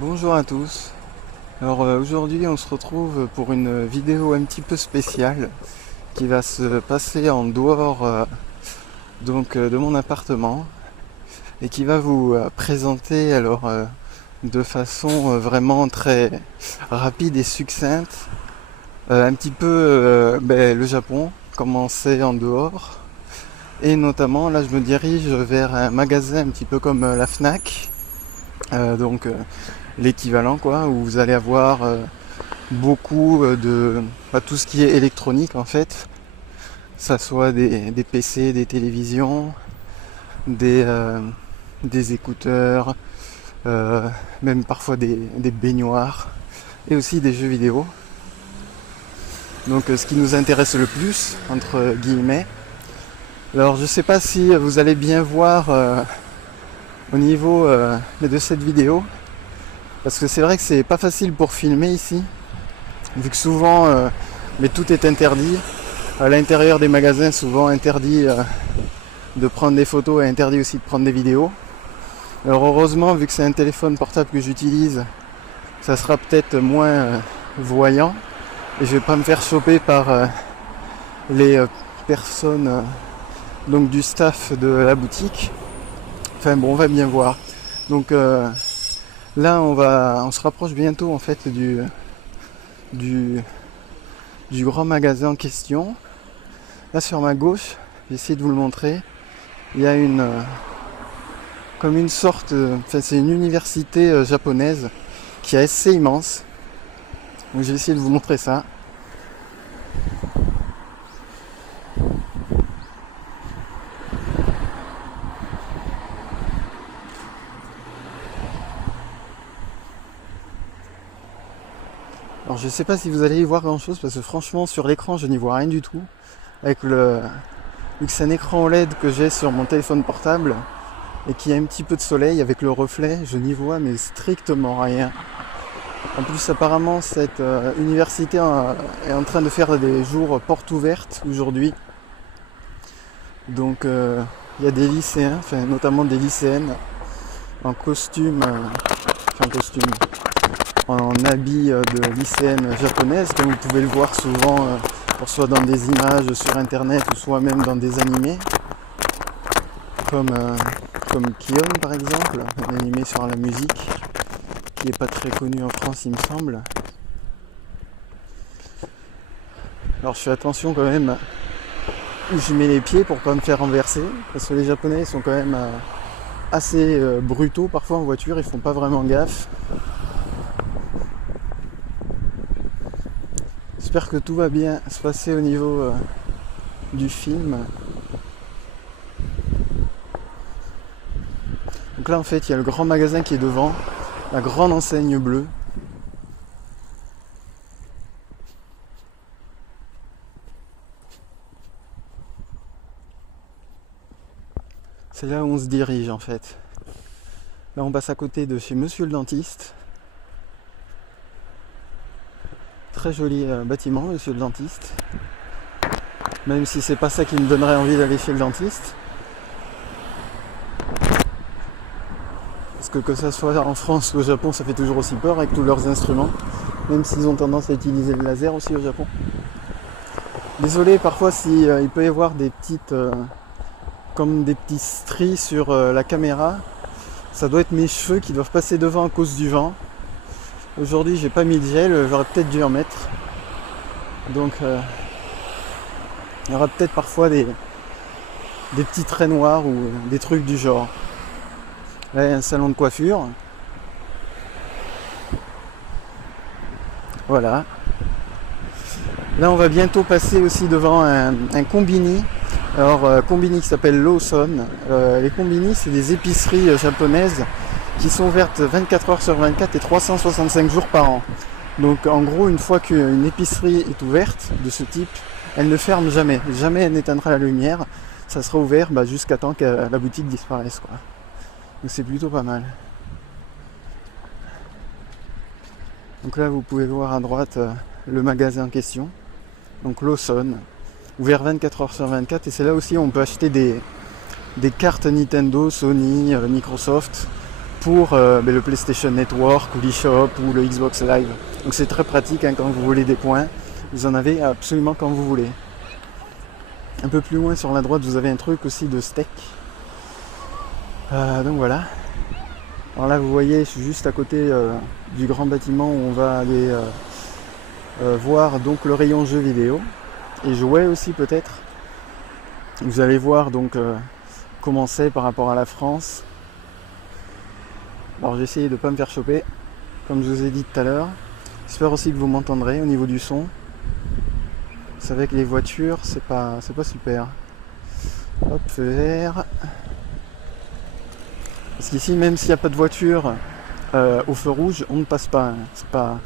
Bonjour à tous. Alors aujourd'hui on se retrouve pour une vidéo un petit peu spéciale qui va se passer en dehors de mon appartement et qui va vous présenter de façon vraiment très rapide et succincte un petit peu le Japon, comment c'est en dehors, et notamment là je me dirige vers un magasin un petit peu comme la Fnac, l'équivalent quoi, où vous allez avoir beaucoup de tout ce qui est électronique en fait, que ça soit des PC, des télévisions, des, euh, des écouteurs, euh, même parfois des baignoires et aussi des jeux vidéo. Donc ce qui nous intéresse le plus, entre guillemets. Alors je sais pas si vous allez bien voir au niveau de cette vidéo, parce que c'est vrai que c'est pas facile pour filmer ici, vu que souvent mais tout est interdit. À l'intérieur des magasins, souvent interdit de prendre des photos et interdit aussi de prendre des vidéos. Alors heureusement, vu que c'est un téléphone portable que j'utilise, ça sera peut-être moins voyant et je vais pas me faire choper par les personnes donc du staff de la boutique. Enfin bon, on va bien voir. Donc là, on se rapproche bientôt en fait du grand magasin en question. Là sur ma gauche, j'essaie de vous le montrer, il y a comme une sorte, c'est une université japonaise qui est assez immense. Donc je vais essayer de vous montrer ça. Alors je sais pas si vous allez y voir grand chose parce que franchement sur l'écran je n'y vois rien du tout. Vu que c'est un écran OLED que j'ai sur mon téléphone portable et qui a un petit peu de soleil avec le reflet, je n'y vois mais strictement rien. En plus apparemment cette université est en train de faire des jours portes ouvertes aujourd'hui. Donc il y a des lycéens, enfin notamment des lycéennes en costume, en habit de lycéenne japonaise, comme vous pouvez le voir souvent, soit dans des images sur internet ou soit même dans des animés, comme Kion par exemple, un animé sur la musique, qui n'est pas très connu en France il me semble. Alors je fais attention quand même où je mets les pieds pour pas me faire renverser, parce que les Japonais sont quand même assez brutaux parfois en voiture, ils font pas vraiment gaffe. J'espère que tout va bien se passer au niveau du film. Donc là en fait il y a le grand magasin qui est devant, la grande enseigne bleue. C'est là où on se dirige en fait. Là on passe à côté de chez Monsieur le dentiste. Très joli bâtiment, Monsieur le dentiste. Même si c'est pas ça qui me donnerait envie d'aller chez le dentiste. Parce que ça soit en France ou au Japon, ça fait toujours aussi peur avec tous leurs instruments. Même s'ils ont tendance à utiliser le laser aussi au Japon. Désolé parfois si il peut y avoir des petites comme des petits stries sur la caméra. Ça doit être mes cheveux qui doivent passer devant à cause du vent. Aujourd'hui j'ai pas mis de gel, j'aurais peut-être dû en mettre. Donc il y aura peut-être parfois des petits traits noirs ou des trucs du genre. Là il y a un salon de coiffure. Voilà. Là on va bientôt passer aussi devant un combini. Alors combini qui s'appelle Lawson. Les combini c'est des épiceries japonaises qui sont ouvertes 24 heures sur 24 et 365 jours par an. Donc en gros, une fois qu'une épicerie est ouverte de ce type, elle ne ferme jamais. Jamais elle n'éteindra la lumière. Ça sera ouvert jusqu'à temps que la boutique disparaisse, quoi. Donc c'est plutôt pas mal. Donc là, vous pouvez voir à droite le magasin en question. Donc Lawson, ouvert 24 heures sur 24. Et c'est là aussi où on peut acheter des cartes Nintendo, Sony, Microsoft, pour le PlayStation Network ou l'eShop ou le Xbox Live. Donc c'est très pratique hein, quand vous voulez des points, vous en avez absolument quand vous voulez. Un peu plus loin sur la droite vous avez un truc aussi de steak. Donc voilà. Alors là vous voyez je suis juste à côté du grand bâtiment où on va aller voir donc le rayon jeux vidéo et jouets aussi peut-être. Vous allez voir donc comment c'est par rapport à la France. Alors j'ai essayé de ne pas me faire choper, comme je vous ai dit tout à l'heure. J'espère aussi que vous m'entendrez au niveau du son. C'est avec les voitures, c'est pas super. Hop, feu vert. Parce qu'ici, même s'il n'y a pas de voiture au feu rouge, on ne passe pas. Hein.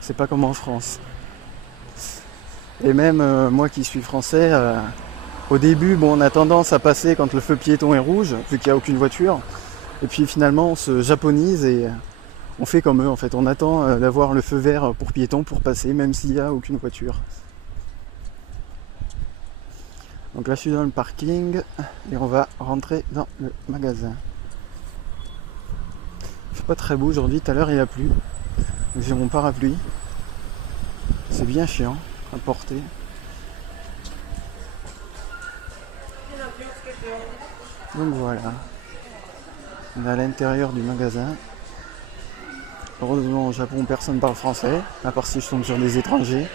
C'est pas comme en France. Et même moi qui suis français, au début, on a tendance à passer quand le feu piéton est rouge, vu qu'il n'y a aucune voiture. Et puis finalement, on se japonise et on fait comme eux en fait. On attend d'avoir le feu vert pour piéton pour passer, même s'il n'y a aucune voiture. Donc là, je suis dans le parking et on va rentrer dans le magasin. Il fait pas très beau aujourd'hui. Tout à l'heure, il a plu. J'ai mon parapluie. C'est bien chiant à porter. Donc voilà. On est à l'intérieur du magasin. Heureusement au Japon personne ne parle français, à part si je tombe sur des étrangers.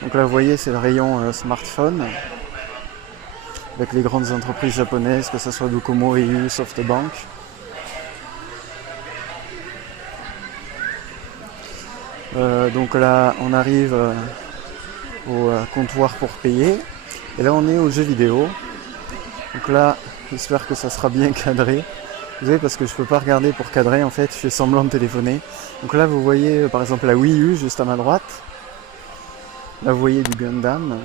Donc là vous voyez c'est le rayon smartphone. Avec les grandes entreprises japonaises, que ce soit Docomo, EU, SoftBank. Donc là on arrive au comptoir pour payer. Et là on est aux jeux vidéo. Donc là j'espère que ça sera bien cadré. Vous savez parce que je peux pas regarder pour cadrer en fait, je fais semblant de téléphoner. Donc là vous voyez par exemple la Wii U juste à ma droite. Là vous voyez du Gundam.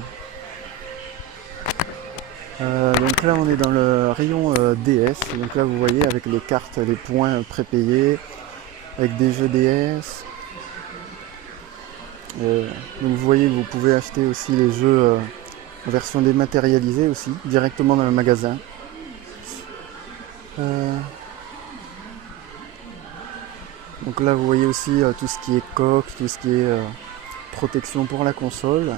Donc là on est dans le rayon DS. Donc là vous voyez avec les cartes, les points prépayés, avec des jeux DS. Donc vous voyez que vous pouvez acheter aussi les jeux en version dématérialisée aussi, directement dans le magasin. Donc là vous voyez aussi tout ce qui est coque, tout ce qui est protection pour la console.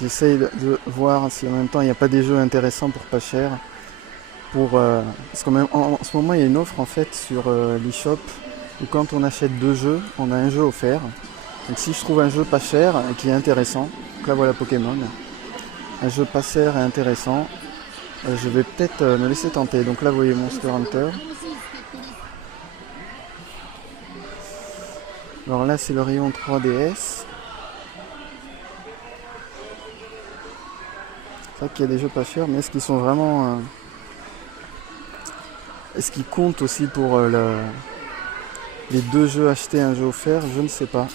J'essaye de voir si en même temps il n'y a pas des jeux intéressants pour pas cher. Parce qu'en ce moment il y a une offre en fait sur l'eShop où quand on achète 2 jeux, on a un jeu offert. Donc si je trouve un jeu pas cher et qui est intéressant, donc là voilà Pokémon, un jeu pas cher et intéressant, je vais peut-être me laisser tenter. Donc là vous voyez Monster Hunter. Alors là c'est le rayon 3DS. C'est vrai qu'il y a des jeux pas chers, mais est-ce qu'ils sont vraiment... Est-ce qu'ils comptent aussi pour les 2 jeux achetés, un jeu offert? Je ne sais pas.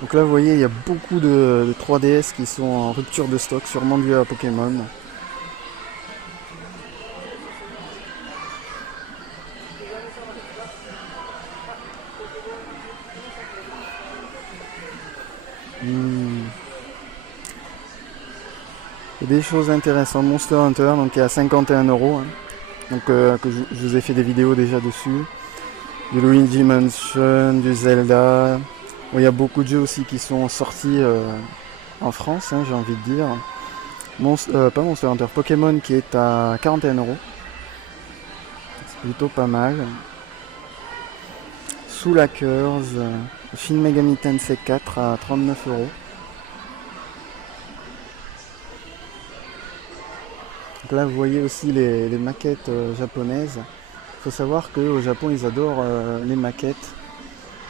Donc là vous voyez il y a beaucoup de 3DS qui sont en rupture de stock, sûrement dû à Pokémon. Il y a des choses intéressantes. Monster Hunter donc qui est à 51€. Hein. Donc que je vous ai fait des vidéos déjà dessus. Du Luigi Mansion, du Zelda. Bon, il y a beaucoup de jeux aussi qui sont sortis en France, hein, j'ai envie de dire. Pas Monster Hunter, Pokémon qui est à 41€. C'est plutôt pas mal. Soul Hackers, Shin Megami Tensei 4 à 39€. Donc là vous voyez aussi les maquettes japonaises. Il faut savoir qu'au Japon ils adorent les maquettes.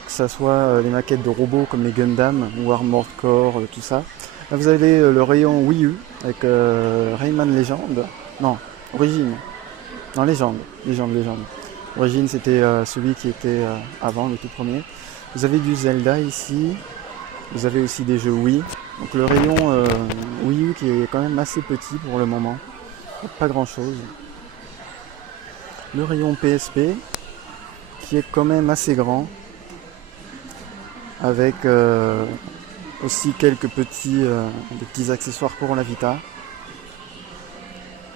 Que ce soit les maquettes de robots comme les Gundam ou Armored Core, tout ça. Là vous avez le rayon Wii U avec Rayman Legend. Non, Origin. Non, Legend. Origin c'était celui qui était avant, le tout premier. Vous avez du Zelda ici. Vous avez aussi des jeux Wii. Donc le rayon Wii U qui est quand même assez petit pour le moment. Pas grand chose. Le rayon PSP qui est quand même assez grand. Avec aussi quelques petits accessoires pour la Vita.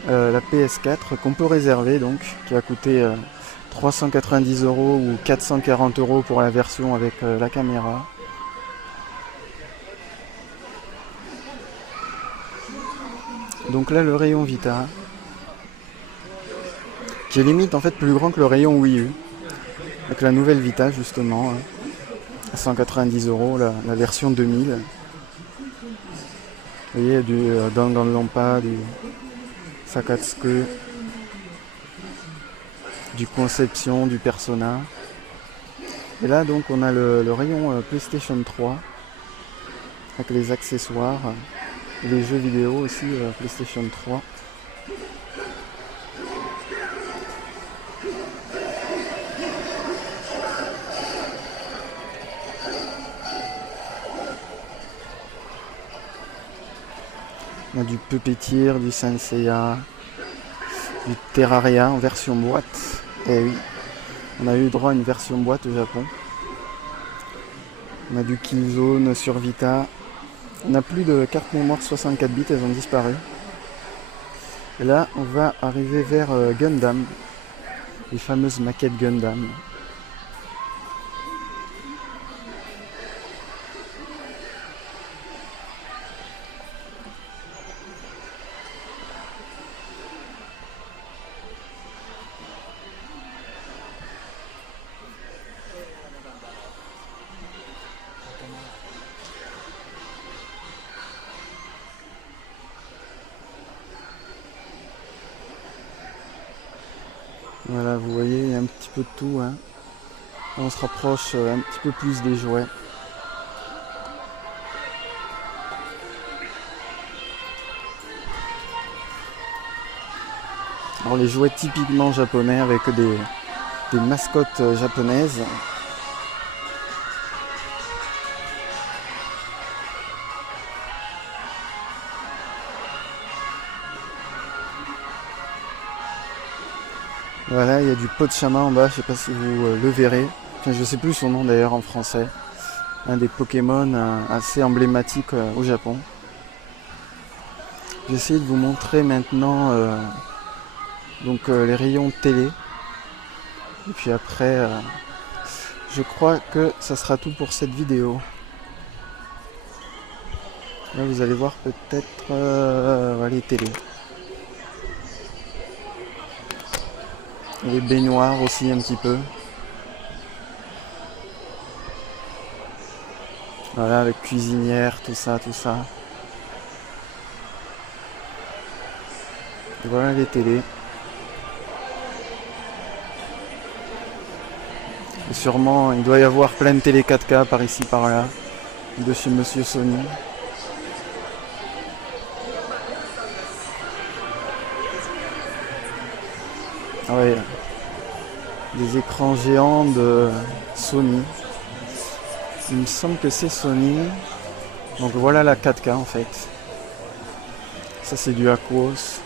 la PS4 qu'on peut réserver, donc qui a coûté 390 € ou 440 € pour la version avec la caméra. Donc là le rayon Vita, qui est limite en fait plus grand que le rayon Wii U, avec la nouvelle Vita justement, à 190 € la version 2000. Vous voyez, du Danganronpa, du Sakatsuki, du Conception, du Persona. Et là donc on a le rayon PlayStation 3 avec les accessoires, les jeux vidéo aussi PlayStation 3. On a du Puppeteer, du Senseiya, du Terraria en version boîte. Et oui, on a eu droit à une version boîte au Japon. On a du Killzone sur Vita. On n'a plus de carte mémoire 64 bits, elles ont disparu. Et là, on va arriver vers Gundam, les fameuses maquettes Gundam. Voilà, vous voyez, il y a un petit peu de tout, hein. On se rapproche un petit peu plus des jouets. Alors les jouets typiquement japonais avec des mascottes japonaises. Voilà, il y a du Pochama en bas, je sais pas si vous le verrez. Enfin, je sais plus son nom d'ailleurs en français. Un des Pokémon assez emblématiques au Japon. J'essaie de vous montrer maintenant les rayons télé. Et puis après, je crois que ça sera tout pour cette vidéo. Là, vous allez voir peut-être les télés. Les baignoires aussi un petit peu. Voilà, avec cuisinière, tout ça, tout ça. Et voilà les télés. Et sûrement, il doit y avoir plein de télé 4K par ici, par là, de chez Monsieur Sony. Ah ouais, des écrans géants de Sony. Il me semble que c'est Sony. Donc voilà la 4K en fait. Ça c'est du Aquos.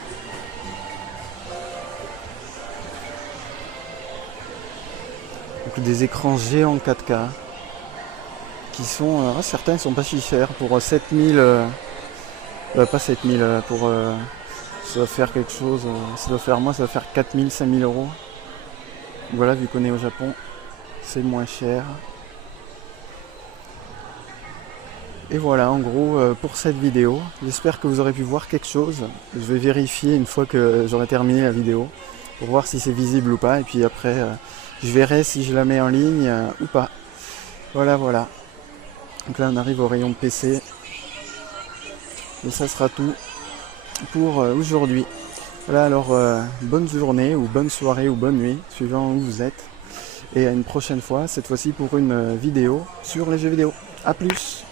Donc des écrans géants 4K. Qui sont... certains sont pas si chers. Pour 7000... pas 7000, pour... ça doit faire quelque chose... ça doit faire 4000, 5000 €. Voilà, vu qu'on est au Japon, c'est moins cher. Et voilà, en gros, pour cette vidéo. J'espère que vous aurez pu voir quelque chose. Je vais vérifier une fois que j'aurai terminé la vidéo, pour voir si c'est visible ou pas. Et puis après, je verrai si je la mets en ligne ou pas. Voilà, voilà. Donc là, on arrive au rayon PC. Et ça sera tout pour aujourd'hui. Voilà, alors bonne journée ou bonne soirée ou bonne nuit, suivant où vous êtes. Et à une prochaine fois, cette fois-ci pour une vidéo sur les jeux vidéo. A plus!